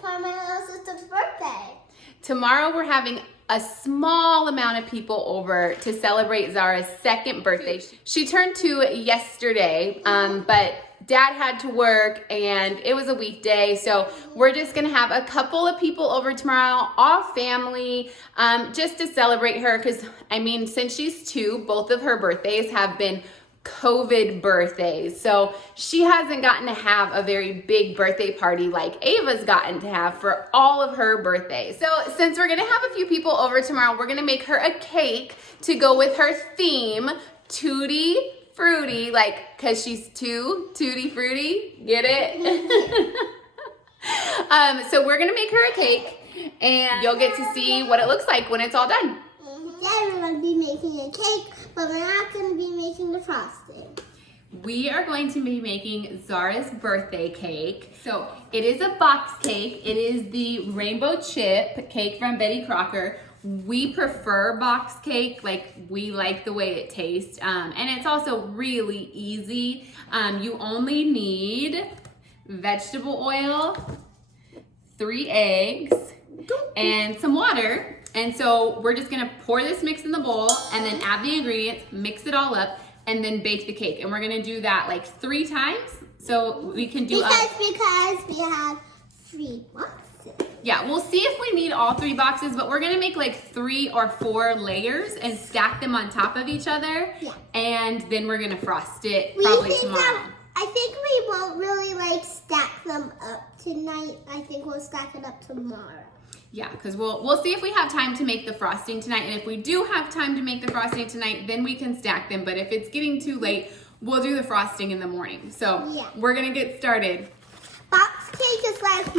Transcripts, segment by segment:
for my little sister's birthday? Tomorrow we're having a small amount of people over to celebrate Zara's second birthday. She turned 2 yesterday, but Dad had to work and it was a weekday, so we're just gonna have a couple of people over tomorrow, all family, just to celebrate her, because I mean, since she's 2, both of her birthdays have been COVID birthdays, so she hasn't gotten to have a very big birthday party like Ava's gotten to have for all of her birthdays. So since we're gonna have a few people over tomorrow, we're gonna make her a cake to go with her theme, Two-tti Fruity, like, cause she's 2, Two-tti Fruity, get it? So we're gonna make her a cake and you'll get to see what it looks like when it's all done. Today we're going to be making a cake, but we're not going to be making the frosting. We are going to be making Zara's birthday cake. So it is a box cake. It is the rainbow chip cake from Betty Crocker. We prefer box cake, like we like the way it tastes. And it's also really easy. You only need vegetable oil, 3 eggs, and some water. And so we're just gonna pour this mix in the bowl and then add the ingredients, mix it all up, and then bake the cake. And we're gonna do that like 3 times. So we can do because we have 3 boxes. Yeah, we'll see if we need all 3 boxes, but we're gonna make like 3 or 4 layers and stack them on top of each other. Yeah. And then we're gonna frost it probably tomorrow. I think we won't really like stack them up tonight. I think we'll stack it up tomorrow. Yeah, because we'll see if we have time to make the frosting tonight. And if we do have time to make the frosting tonight, then we can stack them. But if it's getting too late, we'll do the frosting in the morning. So yeah, we're gonna get started. Box cake is like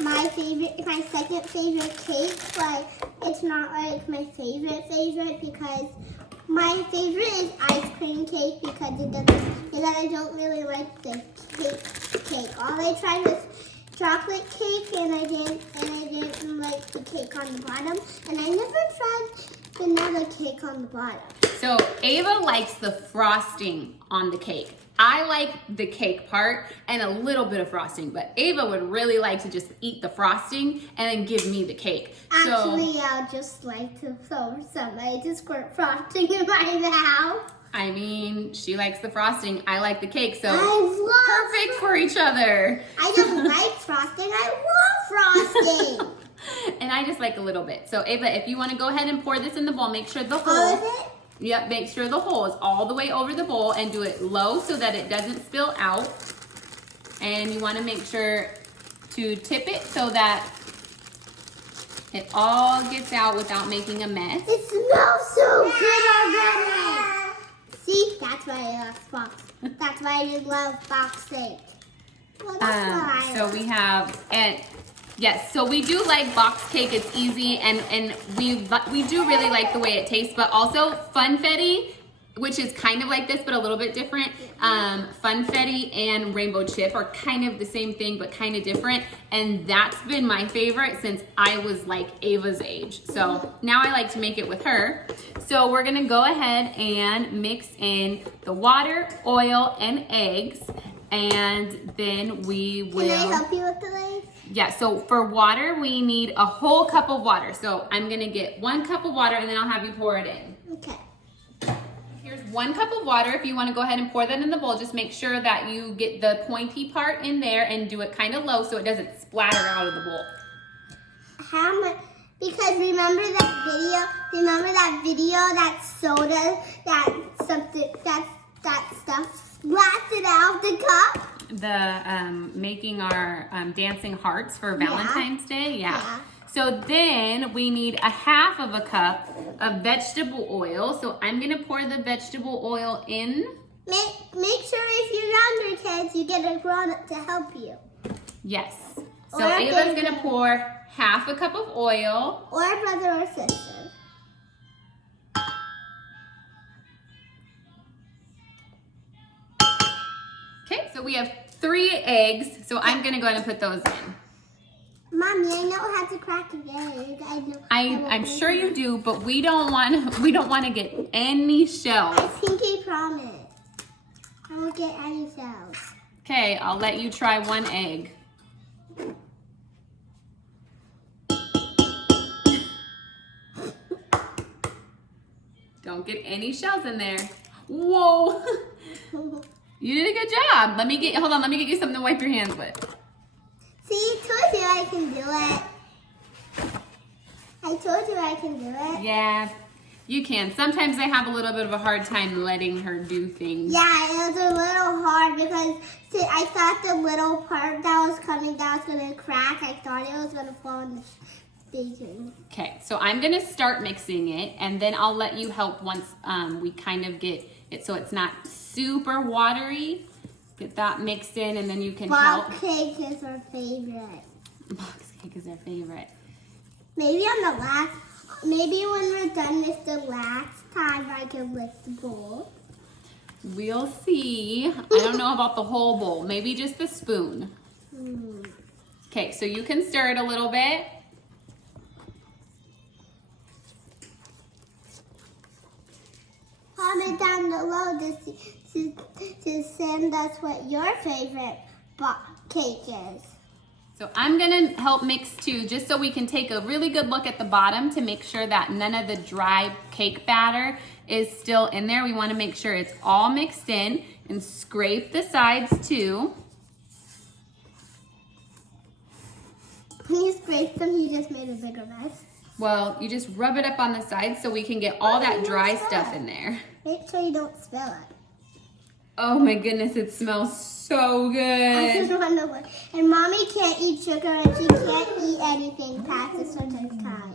my second favorite cake, but it's not like my favorite because my favorite is ice cream cake because I don't really like the cake. All I tried was chocolate cake and I didn't like the cake on the bottom, and I never tried vanilla cake on the bottom. So Ava likes the frosting on the cake. I like the cake part and a little bit of frosting, but Ava would really like to just eat the frosting and then give me the cake. Actually, I'd just like to throw somebody to squirt frosting in my mouth. I mean, she likes the frosting, I like the cake, so perfect for each other. I don't like frosting, I love frosting. And I just like a little bit. So Ava, if you want to go ahead and pour this in the bowl, make sure the hole. All of it? Yep, make sure the hole is all the way over the bowl and do it low so that it doesn't spill out. And you want to make sure to tip it so that it all gets out without making a mess. It smells so good already. See, that's why I love box. That's why I love box cake. Well, so we have, and yes, so we do like box cake. It's easy, and we do really like the way it tastes. But also funfetti, which is kind of like this but a little bit different. Funfetti and rainbow chip are kind of the same thing but kind of different, and that's been my favorite since I was like Ava's age. So now I like to make it with her. So we're gonna go ahead and mix in the water, oil, and eggs, and then we will. Can I help you with the eggs? Yeah, so for water, we need a whole cup of water. So I'm gonna get 1 cup of water and then I'll have you pour it in. Okay. Here's 1 cup of water. If you wanna go ahead and pour that in the bowl, just make sure that you get the pointy part in there and do it kind of low so it doesn't splatter out of the bowl. How much? Because remember that video, that soda, that stuff splattered out the cup? The making our dancing hearts for Valentine's Day, yeah. So then we need 1/2 cup of vegetable oil. So I'm gonna pour the vegetable oil in. Make sure if you're younger kids, you get a grown up to help you. Yes. So Ava's gonna pour 1/2 cup of oil. Or a brother or sister. Okay, so we have 3 eggs. So I'm gonna go ahead and put those in. Mommy, I know how to crack an egg. I'm sure you do, but we don't want to get any shells. I pinky promise. I won't get any shells. Okay, I'll let you try 1 egg. Don't get any shells in there. Whoa. You did a good job. Hold on, let me get you something to wipe your hands with. See, told you I can do it. I told you I can do it. Yeah, you can. Sometimes I have a little bit of a hard time letting her do things. Yeah, it was a little hard because see, I thought the little part that was coming down was going to crack. I thought it was going to fall in the baking. Okay, so I'm going to start mixing it, and then I'll let you help once we kind of get it so it's not super watery. Get that mixed in, and then you can help. Box cake is our favorite. Box cake is our favorite. Maybe when we're done this the last time I can lick the bowl. We'll see. I don't know about the whole bowl. Maybe just the spoon. Okay, so you can stir it a little bit. Comment down below to send us what your favorite cake is. So I'm gonna help mix too, just so we can take a really good look at the bottom to make sure that none of the dry cake batter is still in there. We wanna make sure it's all mixed in, and scrape the sides too. When you scrape them, you just made a bigger mess. Well, you just rub it up on the sides so we can get all that dry stuff in there. Make sure you don't spill it. Oh my goodness, it smells so good. I just want to look. And Mommy can't eat sugar and she can't eat anything past a certain time.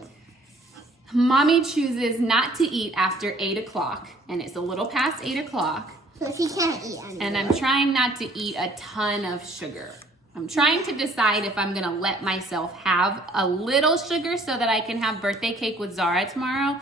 Mommy chooses not to eat after 8 o'clock, and it's a little past 8 o'clock. So she can't eat anything. And I'm trying not to eat a ton of sugar. I'm trying to decide if I'm gonna let myself have a little sugar so that I can have birthday cake with Zara tomorrow.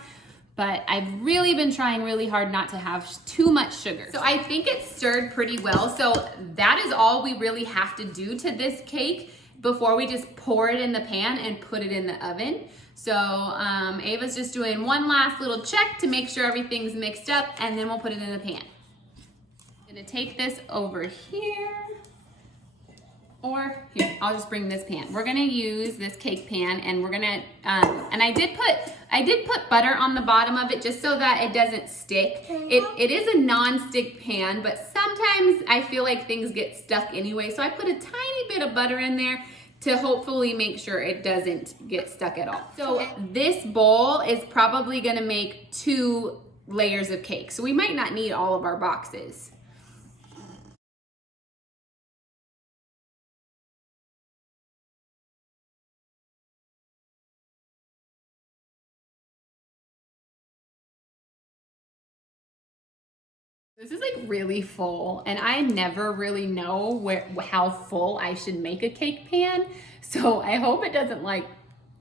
But I've really been trying really hard not to have too much sugar. So I think it's stirred pretty well. So that is all we really have to do to this cake before we just pour it in the pan and put it in the oven. So Ava's just doing one last little check to make sure everything's mixed up, and then we'll put it in the pan. I'm gonna take this over here. Or here, I'll just bring this pan. We're gonna use this cake pan, and we're gonna, and I did put butter on the bottom of it just so that it doesn't stick. It is a non-stick pan, but sometimes I feel like things get stuck anyway. So I put a tiny bit of butter in there to hopefully make sure it doesn't get stuck at all. So this bowl is probably gonna make 2 layers of cake. So we might not need all of our boxes. This is like really full, and I never really know how full I should make a cake pan. So I hope it doesn't like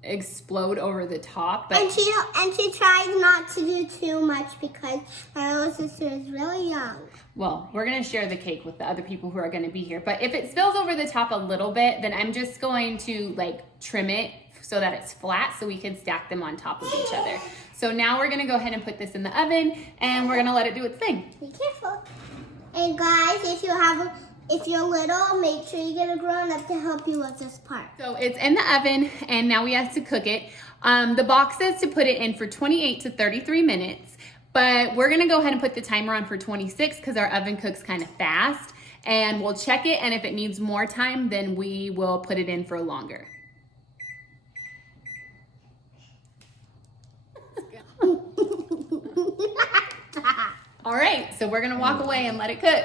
explode over the top. But and she tries not to do too much because my little sister is really young. Well, we're gonna share the cake with the other people who are gonna be here. But if it spills over the top a little bit, then I'm just going to like trim it so that it's flat so we can stack them on top of each other. So now we're gonna go ahead and put this in the oven, and we're gonna let it do its thing. Be careful. And guys, if you're little, make sure you get a grown-up to help you with this part. So it's in the oven, and now we have to cook it. The box says to put it in for 28 to 33 minutes, but we're gonna go ahead and put the timer on for 26 because our oven cooks kind of fast, and we'll check it, and if it needs more time, then we will put it in for longer. All right, so we're gonna walk away and let it cook.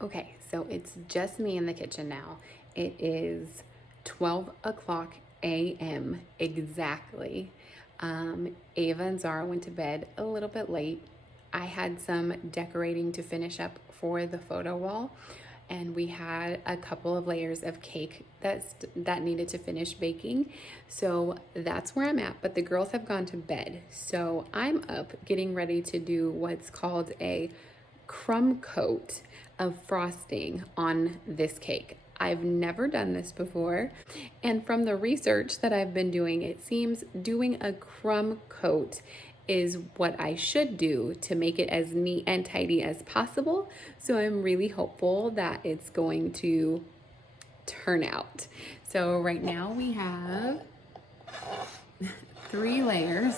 Okay, so it's just me in the kitchen now. It is 12 o'clock a.m. exactly. Ava and Zara went to bed a little bit late. I had some decorating to finish up for the photo wall, and we had a couple of layers of cake that needed to finish baking. So that's where I'm at, but the girls have gone to bed. So I'm up getting ready to do what's called a crumb coat of frosting on this cake. I've never done this before, and from the research that I've been doing, it seems doing a crumb coat is what I should do to make it as neat and tidy as possible. So I'm really hopeful that it's going to turn out. So right now we have 3 layers.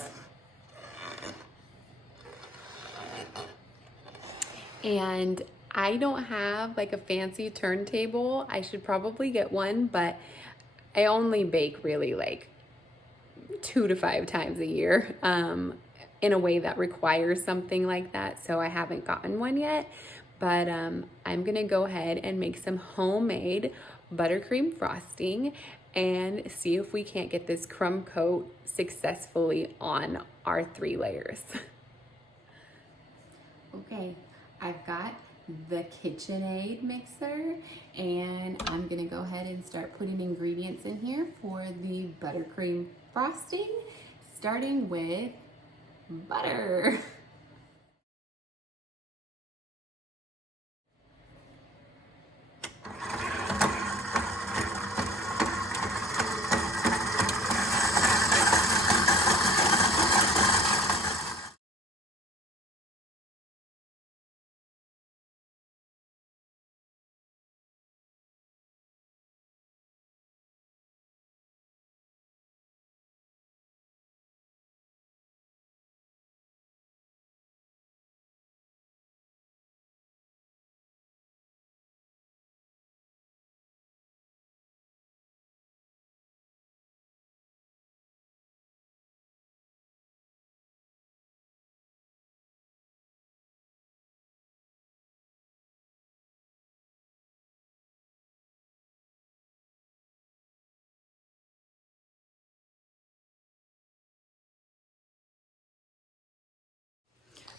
And I don't have like a fancy turntable. I should probably get one, but I only bake really like 2 to 5 times a year in a way that requires something like that. So I haven't gotten one yet, but I'm gonna go ahead and make some homemade buttercream frosting and see if we can't get this crumb coat successfully on our 3 layers. Okay, I've got the KitchenAid mixer and I'm gonna go ahead and start putting ingredients in here for the buttercream frosting, starting with butter.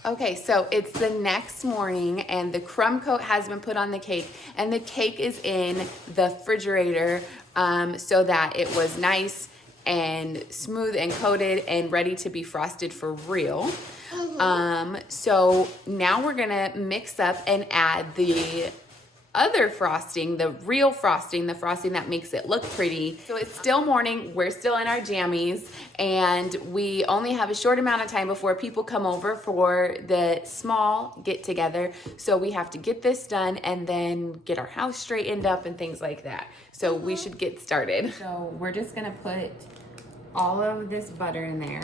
Okay, so it's the next morning and the crumb coat has been put on the cake and the cake is in the refrigerator so that it was nice and smooth and coated and ready to be frosted for real. So now we're gonna mix up and add the other frosting, the real frosting, the frosting that makes it look pretty. So it's still morning, we're still in our jammies, and we only have a short amount of time before people come over for the small get together. So we have to get this done and then get our house straightened up and things like that. So we should get started. So we're just gonna put all of this butter in there.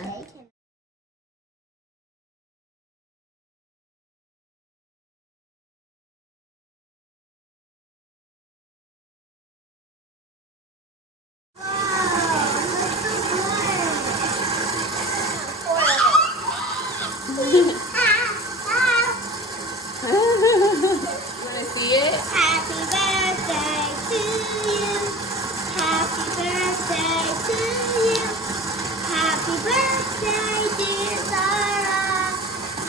Wanna see it? Happy birthday to you. Happy birthday to you. Happy birthday, dear Zara.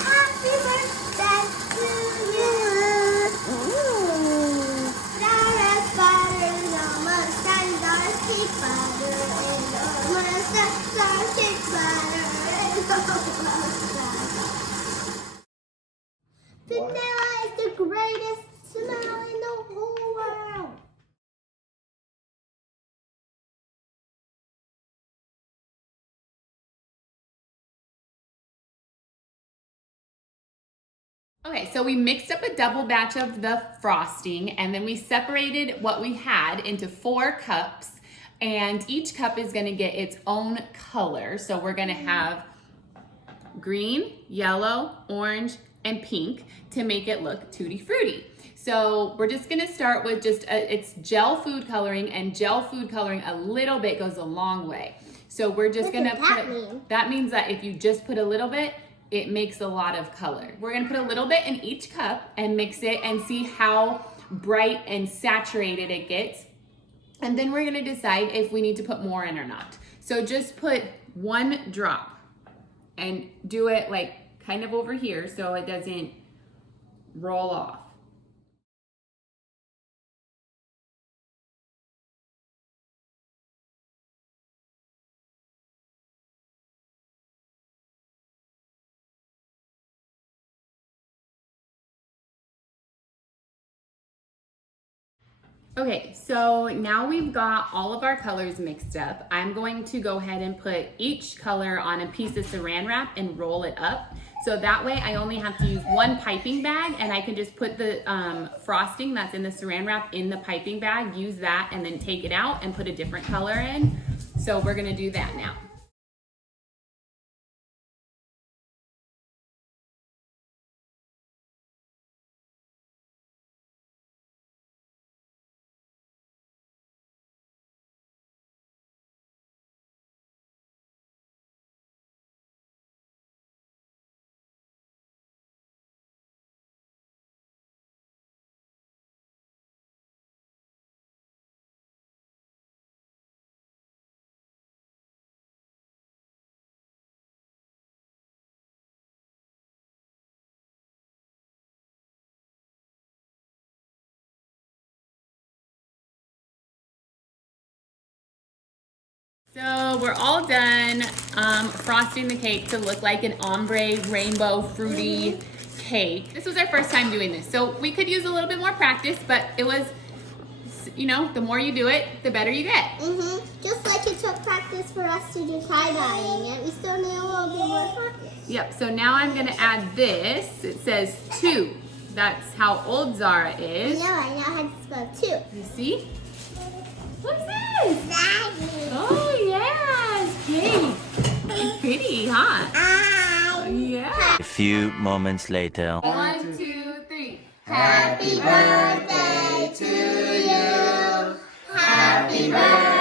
Happy birthday to you. Zara's butter is almost done. Zara's cake butter is almost done. Zara's cake butter is almost done. Vanilla is the greatest smell in the whole world. Okay, so we mixed up a double batch of the frosting and then we separated what we had into 4 cups and each cup is gonna get its own color. So we're gonna have green, yellow, orange, and pink to make it look Two-tti Fruity. So we're just gonna start with just, it's gel food coloring, and gel food coloring a little bit goes a long way. So we're just gonna put, that means that if you just put a little bit, it makes a lot of color. We're gonna put a little bit in each cup and mix it and see how bright and saturated it gets. And then we're gonna decide if we need to put more in or not. So just put 1 drop and do it like kind of over here so it doesn't roll off. Okay, so now we've got all of our colors mixed up. I'm going to go ahead and put each color on a piece of saran wrap and roll it up. So that way I only have to use 1 piping bag and I can just put the frosting that's in the saran wrap in the piping bag, use that and then take it out and put a different color in. So we're gonna do that now. So we're all done frosting the cake to look like an ombre rainbow fruity cake. This was our first time doing this, so we could use a little bit more practice, but it was, you know, the more you do it, the better you get. Just like it took practice for us to do tie-dyeing it, we still need a little bit more practice. Yep, so now I'm gonna add this. It says 2. That's how old Zara is. I know how to spell 2. You see? What's this? Daddy. Oh yeah, it's cake. It's pretty, huh? Yeah. A few moments later. 1, 2, 3. Happy birthday to you. Happy birthday.